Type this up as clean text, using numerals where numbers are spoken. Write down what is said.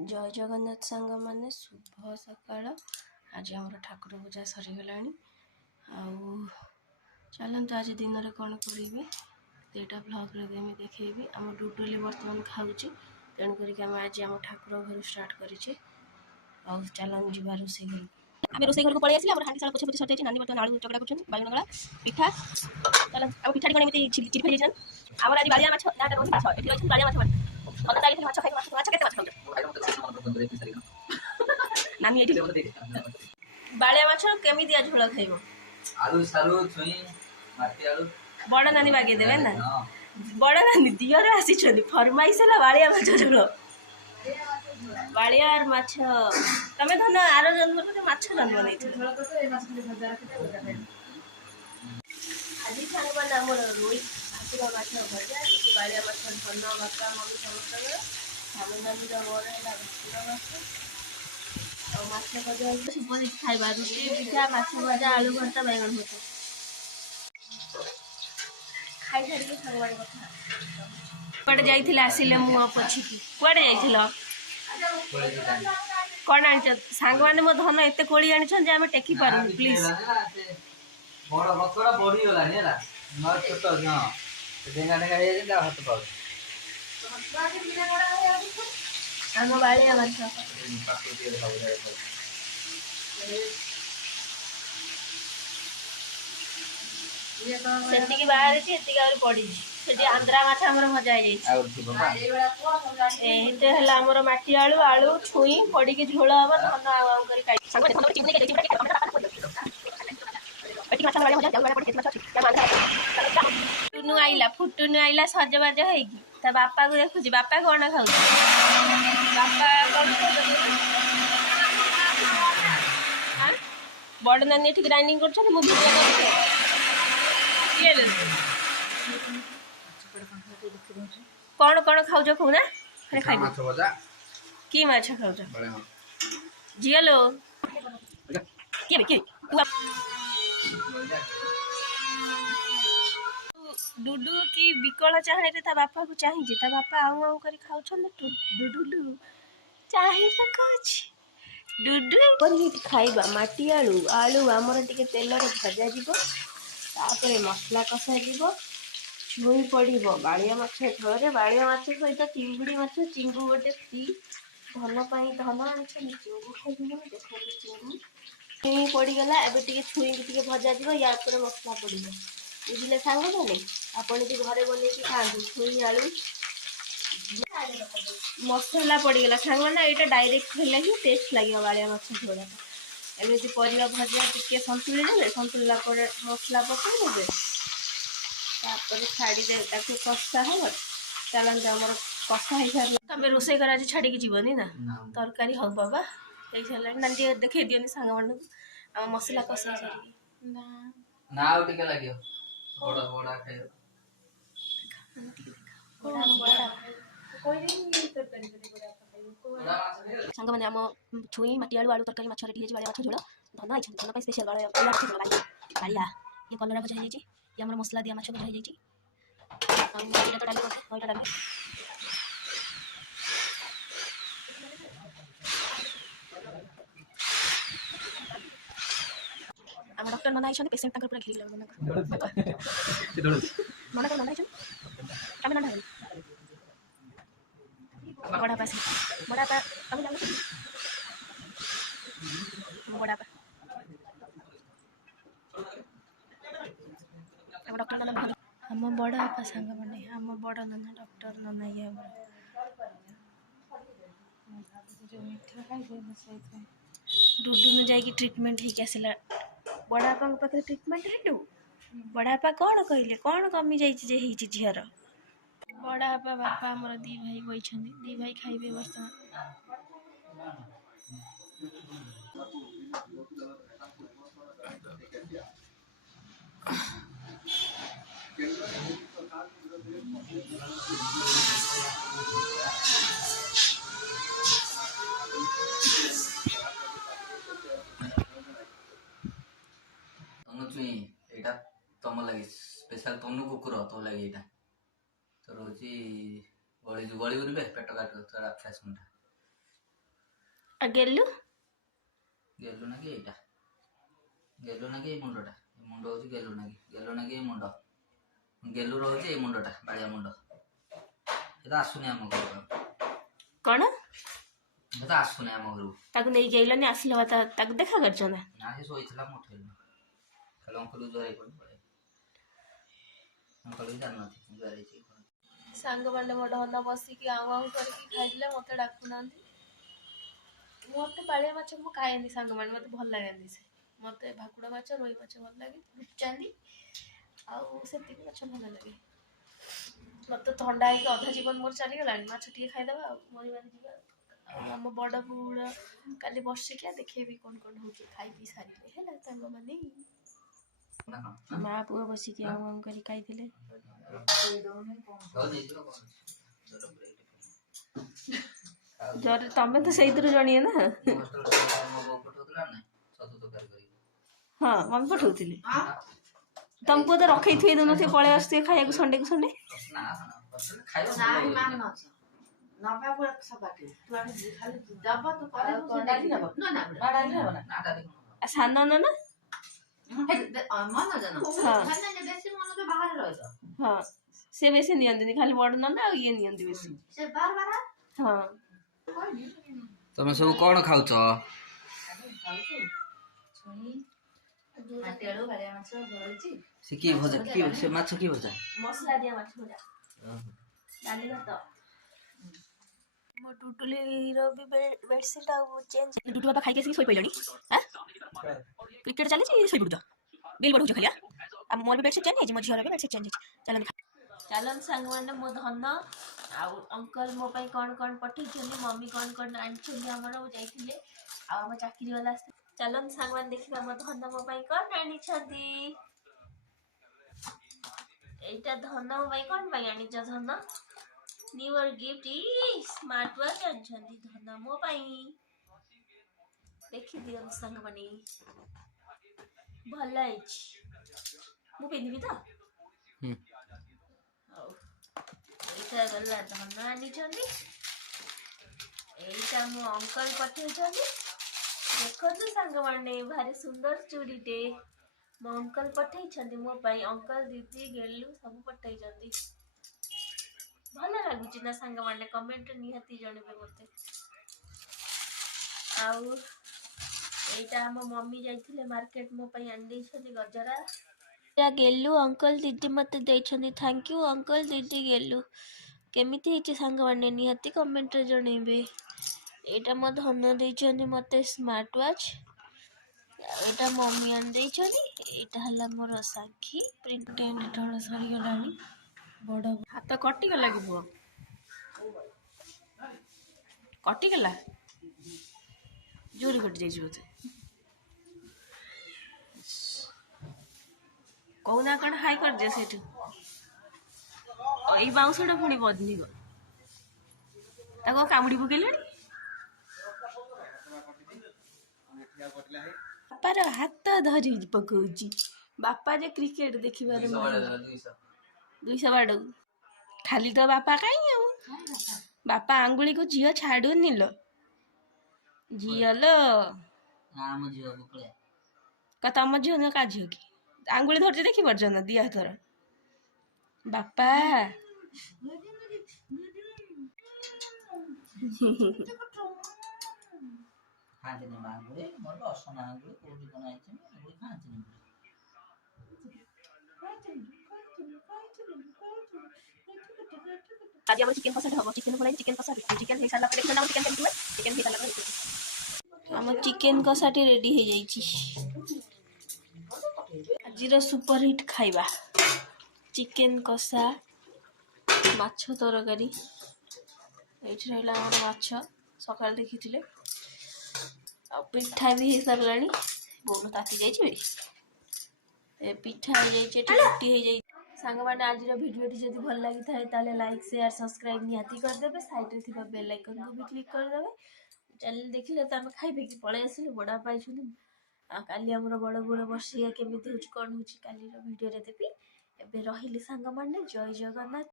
जय जगन्नाथ सांग मैंने शुभ सकाळ। आज आम ठाकुर पूजा सरीगला। चलते आज दिन में कौन करी तो ब्लॉग में देखी। आम डुडुली बर्तमान खाऊँ तेणुक आज आम ठाकुर घर स्टार्ट करें। चलन जी रोसे घर आम रोसे घर को पलि आस हांडी शाला पोछा पोछी सर नानी बर्तमान आलू चकड़ा कर बैगन पिठा चल आम पिठा कौन एमती चिपी खाई आम आज बाड़िया माछ ना रोज ये बाड़िया माछ अदा तारीख माछ खाई माछ के खाऊ नानी बाड़िया माछ केमी झोल खाइब आलू सालू छुई माटी आलू बड़ नानी बागे देवे ना बड़ नानी दियर आसी फरमाइश है बाड़िया माछ झोल बाड़िया माछ तमें धन आर जन्म माछ जन्म नहीं आज सारे आम रोई भाकुर माछ भजा बाड़िया माछ धन बापा मम्मी समस्त सामनानी मोर है भाकुर माछ माछ भजा शुभ खाइबा रुटी पिठा माछ भजा आलू भर्ता बैगन भर्ता खाई सारी सारे कथा कड़े जाइए आसिले मु पछिकी कुआड़े जाइल कौन आन सांग मैंने मो धन एत कोड़ी आनी आम टेकी पार प्लीज आम बाड़िया माछ से बाहर पड़ी से आंध्रा माछ आम भजा है माटी आलू आलू छुई पड़ी झोल हम धन आईला फुटुनु आईला सजबाज हो बापा को देखुची बापा कौन खाऊ बापा बड़ नानी ग्राइंडिंग कर कौन कौन खाऊ कहूना कि माछ खाऊ झील लो डुडू की विकल चाहे ता बापा को चाहिए ता बापा आऊ आऊ कर खाऊ डुडुलू चाहिए डुडू खाइबा माटी आलू आलू आमर टिके तेल भजा तापर मसला कषा छुई पड़ो बाड़िया माछ झोल बाड़िया माछ सहित चिंगुड़ी माछ चिंगू गोटे फ्री धन धन आनी चिंगू खाई देखो चिंगू छुई पड़गला एवं छुई टे भजा या मसला पड़ो बुझे सांग मैंने आपड़ भी घरे बन खाते छुई आलू मसला पड़गला सांग मैंने यहाँ डायरेक्ट है कि टेस्ट लगे बाड़िया माछ झोल एमती परिया भजा टे सन्तुली देवे सन्तुला मसला पकड़े तापर छाड़ी दे कषा हम चलते आम कषा हो सारे तुम रोसे कर आज छाड़ी जीवनी ना तरकारी हम बाबा हो सारे ना देखे दिखनी सांग मान आम मसला कषा सारी सांग मैंने आम छुई माटी आलू आलू तरकारी माछ रेडी बाड़िया माछ झोल धन आई धन स्पेशल बाड़िया ये कलरा भजा हो आम मसला दिया माछ भजा हो तो डाली डाली आम डॉक्टर नना आई पेसेंट पूरा घिरी नना कौन नना आई नना बड़ा पास बड़ा बड़ा डॉक्टर नना आम बड़ बापा सांग मैंने आम बड़ नना डॉक्टर नना ये डुडू जा ट्रिटमेंट हो आसला बड़ापा पाखे ट्रिटमेंट है बड़ापा कौन कहले कौन कमी जाइए झीर बड़ापा बापा आमर दी भाई बही दी भाई खाइबे बर्तमान तुम लगे स्पेशल तनु कुकुर तो लगे यहाँ तो रोची गली गली पेट काट फ्रेश मुंडा गेलु गेलु ना कि एटा गेलु ना कि मुंडटा मुंड होची गेलु ना कि मुंड गेलु रहउची ए मुंडटा बाळिया मुंड एटा आसुनी हम घर कौन एटा आसुनी हम घर ताकू नहीं गेलनी आसिल बात ताकू देखा करछ ना ना से सोइथला मोठेल खाली अंकल जोरे कोन पळे अंकल जान नथि जोरे छी सांग बांडे मोड हना बसी कि आउ आउ करके खाइले मते डाकू नांदी मते बाळिया माछ मु खाएनी सांग बांडे मते भल लागेनी से मते भाकुड़ा माछ रोई माछ भल लागे रुचांदी आउ सेति माछ भल लागे मते ठंडा है अधा जीवन मोर चली गलानी माछ टिके खाइ दबा मोरी बारी जीवा हम बड़ बुड़ काली बसे क्या देखेबी कोन कोन होके खाइ पी सारी हेला सांग माने माँ पुआ बसी कि आउ आउ करी खाइथिले जरे तमे तो सही जणिए ना हाँ मम्मी पठाउथिले तुमको तो रखै थुई दोनो थे पळे आस्ते खाया को संडे सान ना हाँ से बेसी नियंती खाली बड़ ना ये नियंती बेसी हाँ तमे सब कोन खाउछ से की भजा की से माछ की भजा मसला दिया माछ भजा डाली भात मो टुटुली रो भी बेडशीट आ चेंज टुटु बाबा खाइ के सोई पइलनी हां क्रिकेट चले छी सोई पडु बिल बढु खालिया आ मोर भी बेडशीट चेंज है मो झियर भी बेडशीट चेंज चलन सांग माने मो धन आ अंकल मो पई कोन पठै छली मम्मी कोन आनि छली हमर जाइथिले आ हम चाकरी वाला चलन सांग मान देखिबा मो धन मो पई कोन आनि छथि एटा धन मो पई कोन पई आनि छ धन newer gift is smart watch आनि धन मो पई देखि दियो संग बनी भल आइछ मु पिन्दिबि त एटा गला धन आनि छथि एटा मो अंकल पठै छथि देखो सांग माने भारी सुंदर चूड़ीटे मो अंकल पठै छथि मो पई अंकल दीदी गेलु सब पठै छथि भल लागुची ना सांग माने कमेंट निहती जणबे मते आउ एटा हम मम्मी जाइथिले मार्केट मो पई आन दे छथि गजरा या गेलु अंकल दीदी मते दे छथि थैंक यू अंकल दीदी गेलु केमिति हिची सांग माने निहती कमेंट रे जणबे एटा मो धन दे छथि मते स्मार्ट वॉच एटा मम्मी आन दे छथि एटा हला मोर साखी प्रिंट टेन ठोळ सरी गलानी बड़ हाथ कटि गला कि बुआ कटि गला जोरी कटि जाइछ बोते कौना कण हाई कर दे सेठु एई बाउंसटा पुणी बदली गो ताको कामुडी पकेलेनी बापार हाथ धरी पकाउची बापा जे क्रिकेट देखिबार 200 बाड़ खाली तो बापा कहीं बापा आंगुली को झील छाड़ूनी लो झील तम झील न का झील की आंगुली धरते देखी पार्छ ना दिया थर बापा आज हम चिकन कसा हबो चिकन फलाई चिकन कसा चिकन हे साला देखो ना चिकन केमति चिकन हे साला हम चिकन कसाटी रेडी हे जाईची आजिर सुपर हिट खाइबा चिकन कसा माछ तरकारी एठी रहला हमर माछ सकाळ देखिथिले आ पिठा भी हे सरलानी बोन ताती जाईची ए पिठा हे जाईची टिटी हे जाई सांग माने आज वीडियो जदि भल लगी थाए ताले लाइक शेयर सब्सक्राइब निहाती कर देबे साइड रे थिबा बेल आइकन को भी क्लिक कर देबे चैनल देखिले त हम खाइबे कि पळे आसिले बडा पाइछुनी आ काली हमर बड़ बुड़ बसिया केमिति होछ कोन होछ काली रो वीडियो रे देबी एबे रहिली सांग माने जय जगन्नाथ।